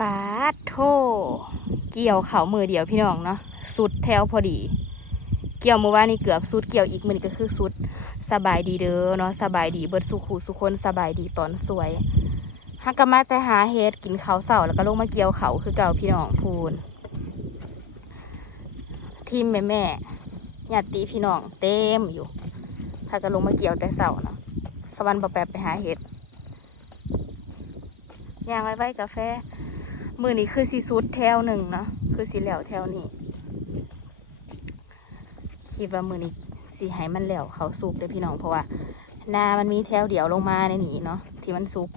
ปาดโท เกี่ยวเขามือเดียวพี่น้องเนาะสุดแถวพอดี เกี่ยวมือว่านี่เกือบสุดเกี่ยวอีกมือนก็คือสุดสบายดีเด้อเนาะสบายดีเบิดสุขูสุคนสบายดีตอนสวยฮักกะมาแต่หาเฮ็ดกินเขาเสาแล้วก็ลงมาเกี่ยวเขาคือเก่าพี่น้องพูนทีมแม่แม่ญาติพี่น้องเต็มอยู่ถ้าก็ลงมาเกี่ยวแต่เสาเนาะสวรรค์บอแปบไปหาเฮ็ดย่างไว้ไว้กาแฟ มือนี้คือสีสุดแถวหนึ่งเนาะคือสีเหลวแถวนี้คิดว่ามือนี้สีให้มันเหลวเขาสุกเด้พี่น้องเพราะว่านามันมีแถวเดียวลงมาในนี้เนาะที่มันสุก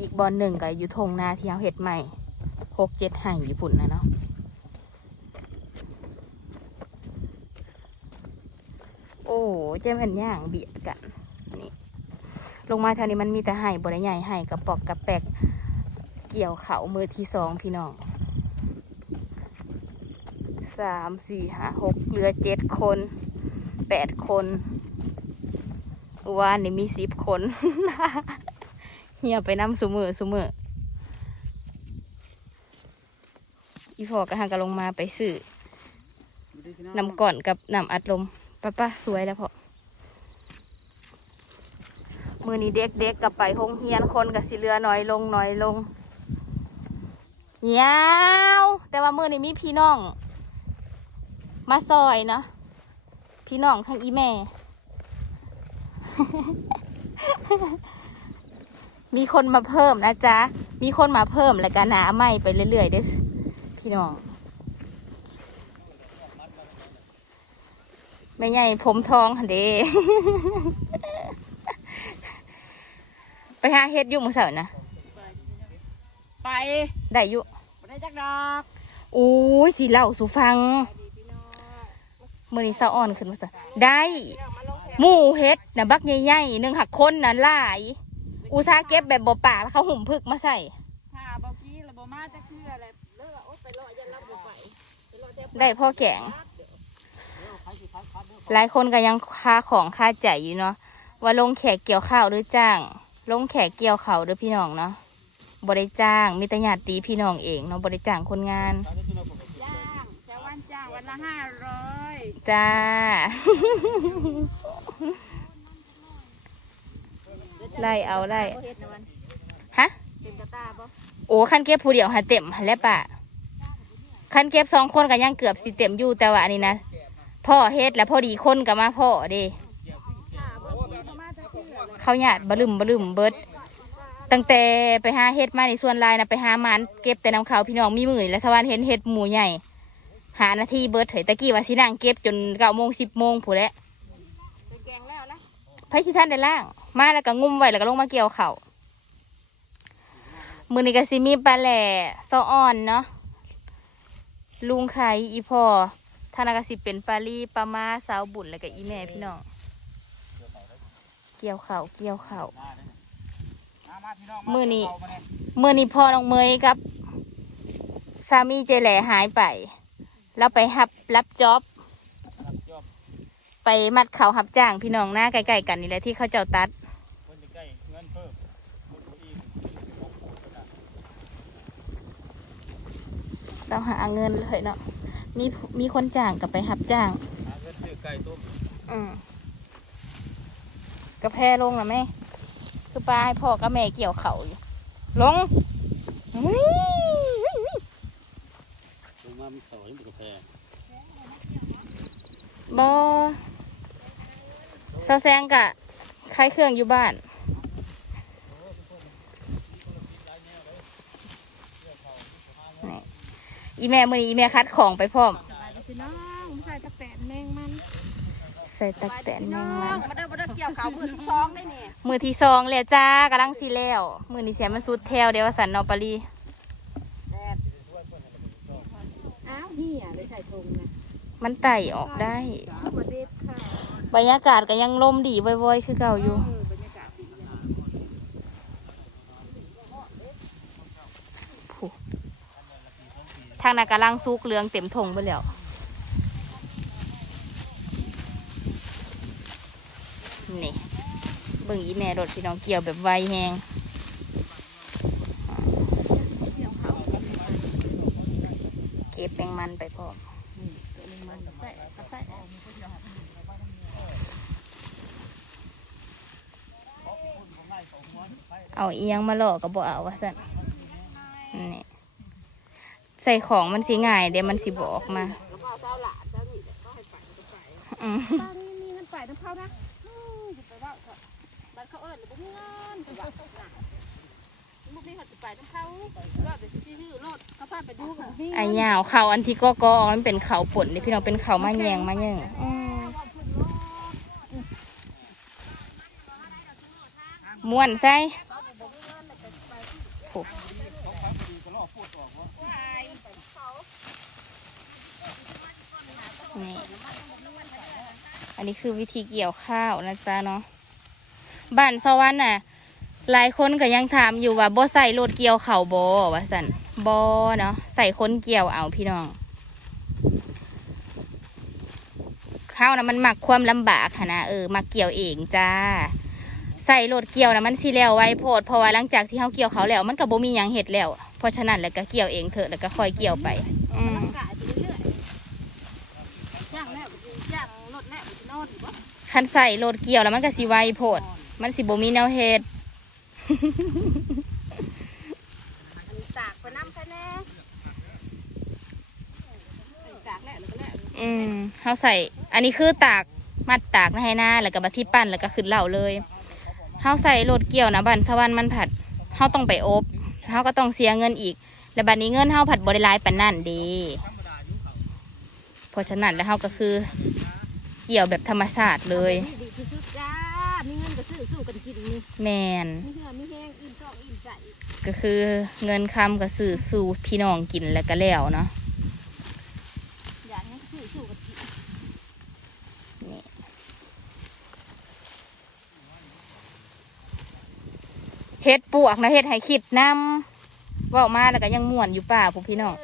อีกบอลหนึ่งก็อยู่ทงนาที่เอาเห็ดใหม่หกเจ็ดไห่ญี่ปุ่นนะเนาะโอ้เจ้ามันย่างเบียดกันนี่ลงมาแถวนี้มันมีแต่ไห่บริใหญ่ไห่กระปอกกระแปก เกี่ยวเขามือที่สองพี่น้องสามสี่ห้าหกเหลือเจ็ดคนแปดคนว่านี่มีสิบคนเหี่ยไปน้ำสุมือสุมืออีพอกระหังกระลงมาไปสื่อนำก่อนกับนำอัดลมป้าป้าสวยแล้วพอมือนี้เด็กๆกกับไปห้องเฮียนคนกับสิเรือน้อยลงน้อยลง ยาวแต่ว่ามือนี่มีพี่น้อง มาซอยเนาะพี่น้องทั้งอีแม่ มีคนมาเพิ่มนะจ๊ะ มีคนมาเพิ่มแล้วกันหนาไม่ไปเรื่อยๆเด้อพี่น้องไม่ใหญ่ผมทองคันเด้ไปหาเฮ็ดยู่มือเสาร์นะไป ได้อยู่บ่ได้จักดอกโอ้ยสีเหล่าสูฟังมือนี้เศร้าอ่อนขึ้นมาซะได้หมูเฮ็ดนะบักใหญ่ๆหนึ่งหักคนนะหลาย อุตสาห์เก็บแบบบ่ป่าแล้วเขาหุ่มพึกมาใส่ถ้าบ่กี้แล้วบ่มาจักเทื่อแล้วเลิกว่าโอ๊ยไปรอยันรับบ่ไปไปรอแต่ได้พ่อแกงหลายคนก็ยังค่าของค่าใจอยู่เนาะว่าลงแขกเกี่ยวข้าวหรือจ้าง ลงแขกเกี่ยวข้าวหรือพี่น้องเนาะ บริจ้างมีแต่ญาติพี่น้องเองเนาะบริจ้างคนงาน จ้างแต่วันจ้างวันละห้าร้อยจ้า ไล่เอาไล่เฮ็ดนะวันฮะ เต็มกระตาบ่โอ้คันเก็บผู้เดียวหาเต็มหันแล้วปะคันเก็บสองคนก็ยังเกือบสิเต็มอยู่แต่ว่าอันนี้นะพ่อเฮ็ดแล้วพอดีคนก็มาพ่อเดิถ้าบ่กี้บ่มาจักเทื่อแล้วเขาหยาดบลืมบลืมเบิด ตั้งแต่ไปหาเฮ็ดมาในส่วนลายนะไปหามันเก็บแต่น้ำเขาพี่น้องมีมือนี่และสวรรค์เห็นเฮ็ดหมูใหญ่ หานาทีเบิร์ดเถยตะกี้ว่าสินังเก็บจนเก้าโมงสิบโมงผู้แล้วไปแกงแล้วนะไผสิท่านได้ล่าง มาแล้วก็งุ้มไว้แล้วก็ลงมาเกี่ยวเขาวมือนี้ก็สิมีปลาแหล่ซออ่อนเนาะลุงไข่อีพอท่านก็สิเป็นปลาลีปลามาสาวบุญแล้วก็อีแม่พี่น้องเกี่ยวเขาเกี่ยวเขา วมื้อนี้เมื่อนี้พ่อน้องเมยกับสามีเจแหล่หายไป แล้วไปหับรับจ็อบไปมัดเขาหับจ้างพี่น้องหน้าใกล้ๆกันนี่แหละที่เขาเจ้าตัดเราหาเงินเลยเนาะมีมีคนจ้างกับไปหับจ้างอืมกระแพลงนะแม่ คือปลาให้พ่อกับแม่เกี่ยวเขาอยู่ ลงอุ๊ยลงมามีเสาให้มันกาแฟบอซาแซงกะคลายเครื่องอยู่บ้านนี่อีแม่มือนี้อีแม่คัดของไปพร้อมสบายดีพี่น้องใส่ตะแตนแมงมัน ใส่ตักแตนแมงมันมาเด้อมาเด้อเกี่ยวขาวมือที่สองได้นี่มือที่สองแล้วจ้ากำลังสีแล้วมือนี้เสียมันสุดแถวเดียวว่าสันนอปารีแดดอ้าวเหี้ยเลยใส่ถุงนะมันไต่ออกได้บ่เด็ดค่ะบรรยากาศก็ยังลมดีว่อยๆ คือเก่าอยู่เออบรรยากาศดีนะทางนากำลังซุกเหลืองเต็มทงไปแล้ว นี่เบิ่งอีแม่รถพี่น้องเกี่ยวแบบไวแหงแปลงมันไปพร้อมตัวนึงมันกาแฟกาแฟเอาเอียงมาหลอกกับบ่เอาว่าสั่นนี่ใส่ของมันสิง่ายเดี๋ยวมันสิบออกมาแล้วก็เอาเจ้าหลานเจ้านี่เขาให้ไปก็ไปอืมบ้านนี้มีเงินไปน้ำเขานะอืมจะไปว่าเขา บ้านเขาเอิญบุ้งเงินไปว่าลูกนี่เขาจะไปน้ำเขาก็เดี๋ยวที่ชื่อรถเขาพาไปดูกับนี่ไอ้ยาวเขาอันที่ก็ก็มันเป็นเขาป่นนี่พี่น้องเป็นเขามาแยงมาแยงอืมม่วนใส่โอ้นี่อันนี้คือวิธีเกี่ยวข้าวนะจ๊ะเนาะ บ้านสวรรค์น่ะ หลายคนก็ยังถามอยู่ว่าบ่ใส่รถเกี่ยวเข่าวบ่ว่าสันบ่เนาะใส่คนเกี่ยวเอาพี่น้องข้าวนะมันมักความลำบากค่ะนะเออมักเกี่ยวเองจ้า ใส่รถเกี่ยวนะมันสิแล้วไวโพดเพราะว่าหลังจากที่เฮาเกี่ยวเขาวแล้ว มันก็บ่มีหยังเฮ็ดแล้ว เพราะฉะนั้นแล้วก็เกี่ยวเองเถอะแล้วก็ค่อยเกี่ยวไปอืมกายไปเรื่อยๆย่างแล้วย่างรถแล้วนอนอยู่บ่คันใส่รถเกี่ยวแล้วมันก็สิไวโพด มันสิบ่มีแนวเฮ็ดอันนี้ตากไปน้ำไปแน่ตากแล้วแล้วก็แล้วอืมเขาใส่ อันนี้คือตากมัดตากนะให้หน้าแล้วก็บัดที่ปั้นแล้วก็ขึ้นเหล่าเลยเขาใส่รถเกี่ยวนะบันสวรรค์มันผัดเขาต้องไปอบเขาก็ต้องเสียเงินอีก แล้วบัดนี้เงินเขาผัดบริลายปันนั่นเดีเพราะฉะนั้นแล้วเขาก็คือ เกี่ยวแบบธรรมชาติเลย นี่ดีที่สุดจ้า มีเงินก็ซื้อสู้กันกินนี่ แมนก็คือเงินคำก็สื่อสู่พี่น้องกินแล้วก็แล้วเนาะเฮ็ดปวกนะเฮ็ดให้คิดน้ำว่ามาแล้วก็ยังม่วนอยู่ป่าพวกพี่น้อง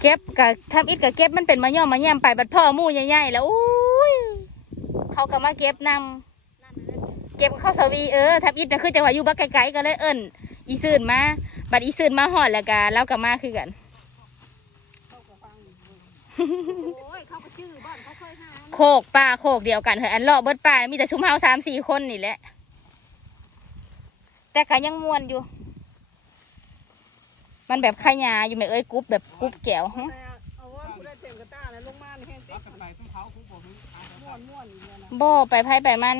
เก็บกับทำอิดกับเก็บมันเป็นมะย่อมมะแย่มไปบัดพ่อมู่ใหญ่ๆแล้วอุ้ยเขาก็มาเก็บนำ เก็บข้าวสวีเออทำอิดนะคือจังหวะอยู่บักไกลๆก็เลยเอิ้นอีซื่นมาบัดอีซื่นมาหอดแล้วก็แล้วก็มาคือกันเขาก็ฟังอยู่โอ้ยเขาก็ชื่อบ้านเขาเคยหาโคกป่าโคกเดียวกันเถอะอันเลาะเบิดป่ามีแต่ชุมเฮาสามสี่คนนี่แหละ แต่ก็ยังม่วนอยู่ มันแบบขยาอยู่ไหมเอ้ยกรุ๊ปแบบกรุ๊ปแก้วหึเอาว่าผู้ได้เต็มกระต้าแล้วลงมาในแห้งเต็มม่วนม่วนอยู่เนี่ยนะบ่ไปไพ่ไปมัน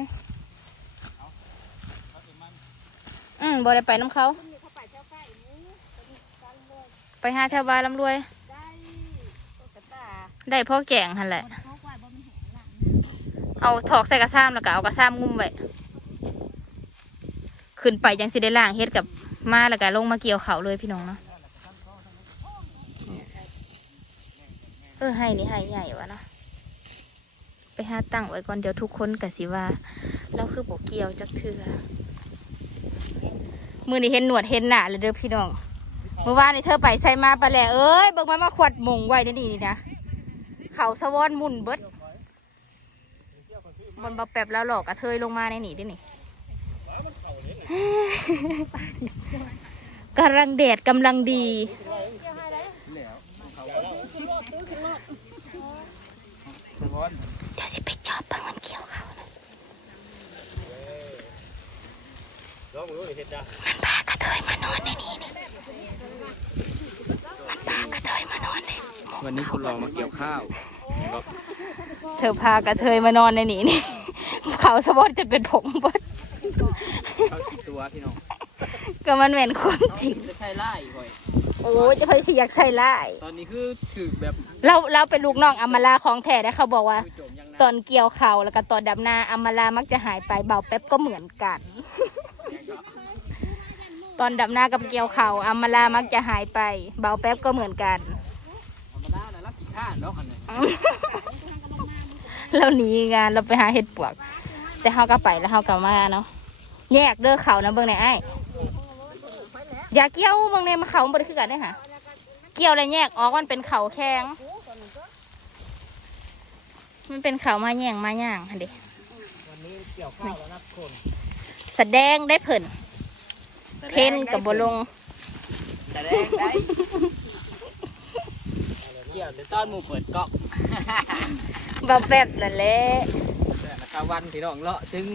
อืมบ่ได้ไปน้ำเขาคุณนี่เขาไปเจ้าใกล้นี้ไปนี่กันเลยไปหาแถวบ้านลำรวย ได้ต้นกระต้าได้พ่อแกงหันแหละมันเขาควายบ่มีแห้งหลังเอาถอกใส่กระซ้ำแล้วก็เอากระซ้ำงุ้มไว้ ขึ้นไปยังสิได้ล่างเฮ็ดกับมาแล้วก็ลงมาเกี่ยวเขาเลยพี่น้องเนาะ เออให้นี่ให้ใหญ่วะเนาะ ไปหาตั้งไว้ก่อนเดี๋ยวทุกคนกะสิว่า เราคือโบเกี่ยวจักเถือ มือนี่เห็นหนวดเห็นหน้าเลยเด้อพี่น้องเมื่อวานนี่เธอไปใส่มาปแหละเอ้ยเบิ่งมามาขวดมงไว้นี่นี่นะเขาสวอนมุนเบิดบนบอแป๊บแล้วหลอกกระเทยลงมาในนี่ด้วยนี่กำลังแดดกำลังดีเดี๋ยวสิไปจอบบังมันเกี่ยวเขานะ ร้องรู้เห็นจ้ะ มันพากระเทยมานอนในนี้นี่มันพากระเทยมานอนในวันนี้คุณลองมาเกี่ยวข้าวเธอพากระเทยมานอนในนี้นี่เขาสะบอนจะเป็นผงเบดข้าวกี่ตัวพี่น้องก็มันเหม็นความจริงจะใช่ไล่ห่อยโอ้ยจะไปสิอยากใส่ไล่ตอนนี้คือถือแบบเราเราเป็นลูกน้องอำมาลาของแท้ได้เขาบอกว่าคือโจมยังตอนเกี่ยวเขาวแล้วก็ตอนดำนาอำมาลามักจะหายไปเบาแป๊บก็เหมือนกัน ตอนดำนากับเกี่ยวเขาวอำมาลามักจะหายไป เบาแป๊บก็เหมือนกันธรรมดานะรับกี่ข้าเนาะอันนี้เราหนีงานเราไปหาเห็ดปวก แต่เขาก็ไปแล้วเขาก็มาเนาะแยกเด้อเขานะเบิ่งในไอ้ายอย่าเกี่ยวเบิ่งในมาเขาบริคือกันเด้อค่ะเกี่ยวแล้วแยกออกมันเป็นเขาแข็งมันเป็นเขามาแย่งมาย่างค่ะเด็วันนี้เกี่ยวข้าวแล้วนะคนแสดงได้เพิ่น เพนกับบลงแสดงได้กี่ยวแต่ตอนหมู่เปิดเกาะบ่แป๊บนั่นแหละแต่นะครับวันพี่น้องเลาะจึง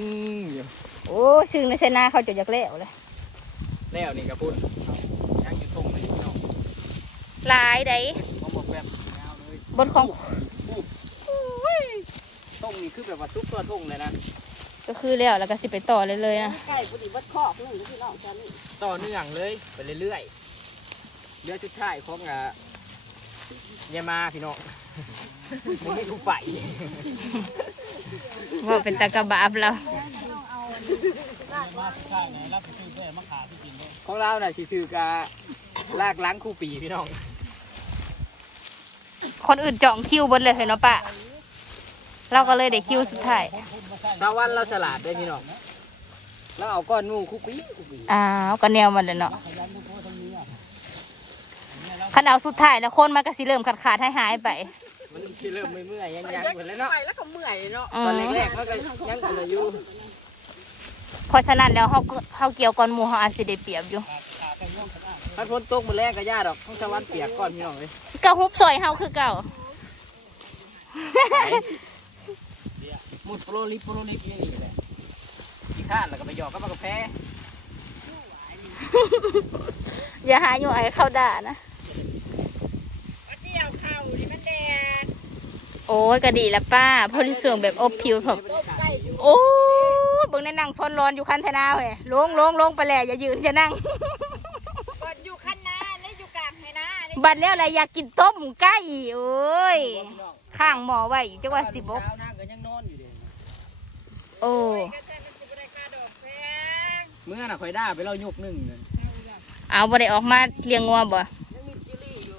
อยู่โอ้ซึ่งในเซนาเขาจะอยากแล้วเลยแล้วนี่กระพุ่นยังจะส่งเลยพี่น้องหลายไดมองบอกแบบยาวเลยบนของส่งนี่คือแบบว่าทุกตัวทุ่งเลยนะ ก็คือแล้วแล้วก็สิไปต่อเลยเลยนะใกล้พอดีวัดคอกนึงพี่น้องจ้านี่ต่อเนื่องเลยไปเรื่อยๆเรือชุดท้ายของอะเยามาพี่น้องมึงไม่กูไปว่าเป็นตะกะบาบเราของเราน่ะสิถือกะลากล้างคู่ปีพี่น้อง คนอื่นจองคิวเบนเลยเห็นเนาะปะ เราก็เลยได้คิวสุดท้ายตาวันเราฉลาดได้พี่น้องแล้วเอาก้อนงูคู่ปีคู่ปีอ้าวก็แนวมันเลยเนาะขันเอาสุดท้ายแล้วคนมันก็สิเริ่มขาดขาดหายหายๆไป มันสิเริ่มเมื่อยๆยังๆหมดแล้วเนาะไปแล้วก็เมื่อยเนาะอืตอนมแรกๆมันก็ยังกันอยู่เพราะฉะนั้นแล้วเขาก็เขาเกี่ยวก่อนหมูเขาอาจสิได้เปรียบอยู่ถ้าฝนตกมาแรกก็ย่าดอกต้องชะวันเปียกก่อนพี่น้องเลยก็ฮุบซอยเฮาคือเก่า มุดโปรลิปโปรลิปนี่นี่แหละที่ข้านแล้วก็ไปหยอกกับปลากระแพอย่าหาอยู่ไอ้เข้าด่านะเดี่ยวเข่านี่มันแดดโอ้ยก็ดีละป้าพอลิสวงแบบอบผิวแบบใกล้อยู่โอ้ยเบิ่งในนั่งซ้อนร้อนอยู่คันธนาเว้ยลงลงลงไปแล้วอย่ายืนอย่านั่งก่อนอยู่คันนานี่อยู่กลางไหนานี่บัดแล้วอะไรอยากกินต้มไก่โอ้ยพี่น้องข้างหมอไว้อยู่จังว่าสิบกเช้านั่งก็ยังนอนอยู่เด้ โอ้ก็จะมันจะได้ค่าดอกแพงเมื่อน่ะข่อยด่าไปเล่ายกหนึ่งน่ะเอาบ่ได้ออกมาเลี้ยงงัวบ่ยังมีจิลี่อยู่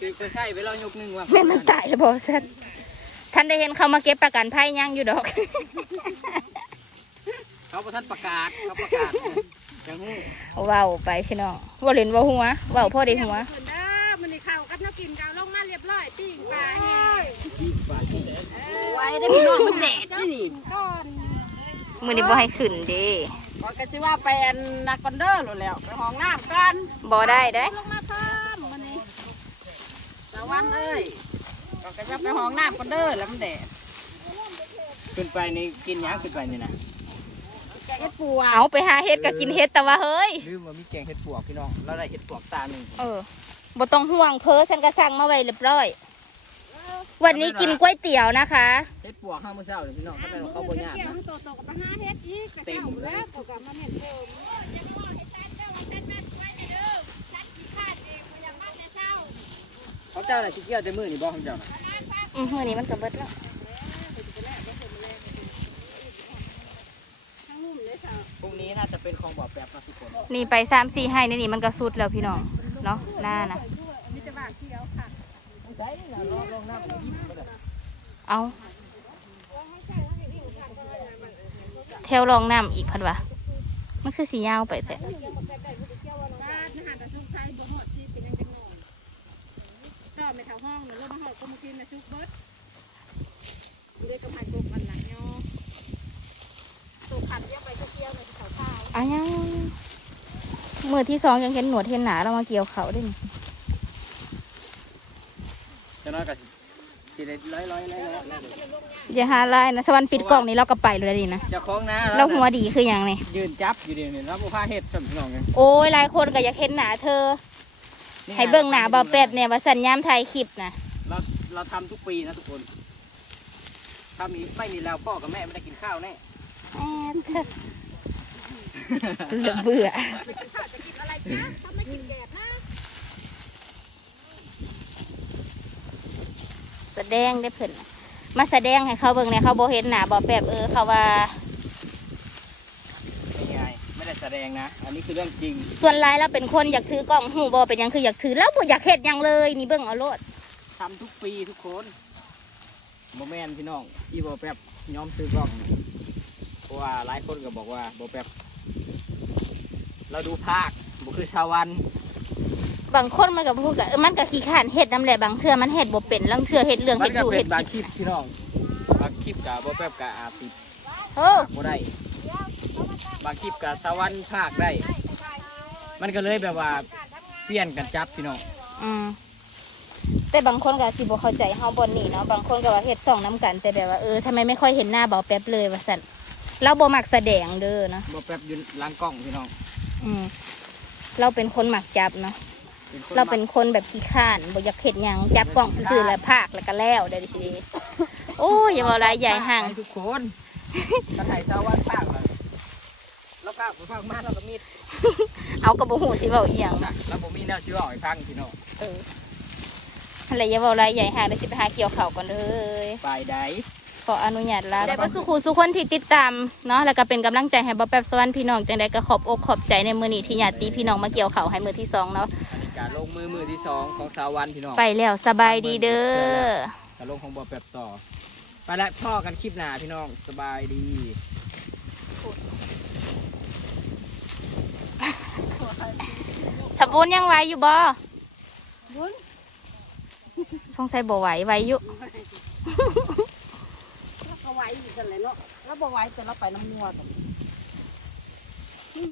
คือไปใช่ไปเล่ายกหนึ่งว่าแม่นมันตายแล้วบ่ซั่นท่านได้เห็นเขามาเก็บประกันภัยยังอยู่ดอก เขาประทัดประกาศเขาประกาศจังหู้เว้าไปพี่น้องบ่เล่นบ่หัวเว้าพ่อได้หัว ไว้ได้พี่น้องมันแดดนี่นี่ก่อนมื้อนี้บ่ให้ขึ้นเด้ก็ก็สิว่าไปอันนักคอนเดอร์โลดแล้วไปห้องน้ำกันบ่ได้เด้ลงมาเพิ่มมันนี่ตะวันเอ้ยก็ก็จะไปห้องน้ำคอนเดอร์แล้วมันแดดขึ้นไปนี่กินหยังขึ้นไปนี่นะแกงเห็ดปัวเอาไปหาเฮ็ดก็กินเฮ็ดแต่ว่าเฮ้ยลืมว่ามีแกงเห็ดปวกพี่น้องเราได้เห็ดปวกตาหนึ่งเออบ่ต้องห่วงเพอฉันก็สั่งมาไว้เรียบร้อย วันนี้กินก๋วยเตี๋ยวนะคะเห็ดปวกข้าวมื้อเช้าเลยพี่น้องอ่าเขาได้มือเขาอื่บ่นยากเกี่ยวนะมันโตๆกับไปหาเฮ็ดอีกกระเจ้าแล้วก็กลับมาเห็นเดิมเขาเจ้าน่ะสิเกี่ยวแต่มือนี่บ่ของเจ้าน่ะอือมื้อนี้มันก็เบิดแล้วทั้งลุ่มเลยค่ะพรุ่งนี้น่าจะเป็นของบ่อแป๊บนะทุกคน นี่ไปสามสี่ให้นี่นี่มันก็สุดแล้วพี่น้องเนาะหน้านะ มีแต่บาทเที่ยวค่ะ ใช่นะลองลองน้ำมันยิ้มก็ได้เอา แถวรองน้ำอีกพันวะมันคือสียาวไปแต่บ้านอาหารแต่ชุกไทยบ่หอดที่เป็นยังเป็นงงชอบไปแถวห้องแล้วมาหอดก็มากินนะชุกเบิดมีได้กำไรกบอันหลังเนาะตัวขัดเยี่ยมไปเที่ยวในแถวเท้าอะยังมือที่สองยังเห็นหนวดเห็นหนาเรามาเกี่ยวเขาด้วยนี่ น้อยกับสิได้ร้อยร้อยร้อยร้อยร้อยอย่าหาลายนะสวรรค์ปิดกล่องนี้เราก็ไปเลยดีนะเจะคล้าของนะเราหัวดีคืออย่างนี้ยืนจับอยู่เดียวนี่แล้วบ่พาเห็ดสำพี่น้องไงโอ้ยหลายคนก็อยากเห็นหนาเธอให้เบิ่งหนาเบาแป๊บเนี่ยว่าสัญญามไทยคลิปนะเราเราทำทุกปีนะทุกคนถ้ามีไม่มีแล้วพ่อกับแม่ไม่ได้กินข้าวแน่แอนเถอะเหลือเบื่อ จะกินอะไรนะถ้าไม่กินแกบนะ แส ดงได้เพิ่นน่ะมาแสดงให้เขาเบิ่งเนี่ยเขาบ่เห็นหนาบ่แป๊บเออเขาว่า ไม่ไงไม่ได้แสดงนะ อันนี้คือเรื่องจริง ส่วนหลายเราเป็นคนอยากถือกล้องหูบ่เป็นหยังคืออยากถือแล้วบ่อยากเฮ็ดหยังเลย นี่เบิ่งเอาโลดทำทุกปีทุกคนโมแมนพี่น้องอีโบแป๊บยอมซื้อกล้อง เพราะว่าหลายคนก็บอกว่าโบแป๊บเราดูภาคบุคือชาววัน บางคนมันก็พูดกับเออมันก็ขี้ข้านเฮ็ดนํแหละบางเทื่อมันเฮ็ดบ่เป็นลางเทื่อเฮ็ดเรื่องมัเฮ็นดก็อยู่เป็เฮ็นดบางกินคลิปพี่น้องบางคลิปกับโบแป๊บกับอาติดโอ้ภาคบ่ได้ บางคลิปกับชาววันภาคได้ มันก็เลยแบบว่าเปลี่ยนกันจับพี่น้องอืมแต่บางคนก็สิบ่เข้าใจเฮาบนนี่เนาะบางคนก็ว่าเฮ็ดสองน้ำกัน แต่แบบว่าเออทำไมไม่ค่อยเห็นหน้าเบาแป๊บเลยว่าซั่นเราบ่มักแสดงเด้อเนาะบ่แป๊บยืนหล้างกล้องพี่น้อง อืมเราเป็นคนมักจับเนาะ เป็นคนเราเป็นคนแบบขี้ข้านบ่อยากเฮ็ดหยังจับกล้องซื่อๆแล้วพากแล้วก็แล้วเด้อทีนี้โอ้ยอย่าบอกรายใหญ่ห่างให้ทุกคนกระไถ่ชาววัดภาคเลยแล้วภาคบ่ภาคมาเราก็มีเอากระบ่หูสิเว้าอีหยังนะแล้วบ่มีแนวชื่อเอาให้ฟังพี่น้องเอออะไรอย่าบอกรายใหญ่ห่างเดี๋ยวสิไปหาเกี่ยวเขาวก่อนเด้อไปใดขออนุญาตลาได้ประสุขูสุคนที่ติดตามเนาะแล้วก็เป็นกำลังใจให้บ๊อบแป๊บสวรรค์พี่น้องจังใดก็ขอบอกขอบใจในมือนี้ที่ญาติพี่น้องมาเกี่ยวเขาวให้มือที่สองเนาะอันนี้ การลงมือมือที่สองของสาววันพี่น้องไปแล้วสบายดีเด้อการลงของบ่แป๊บต่อ ไปแล้วพ่อกันคลิปหน้าพี่น้องสบายดีสบูนยังไหวอยู่บ่บุญสงสัยบ่ไหวไหวอยู่แล้วก็ไว้อยู่กันเลยเนาะแล้วบ่ไว้จนเราไปน้ำมัวกัน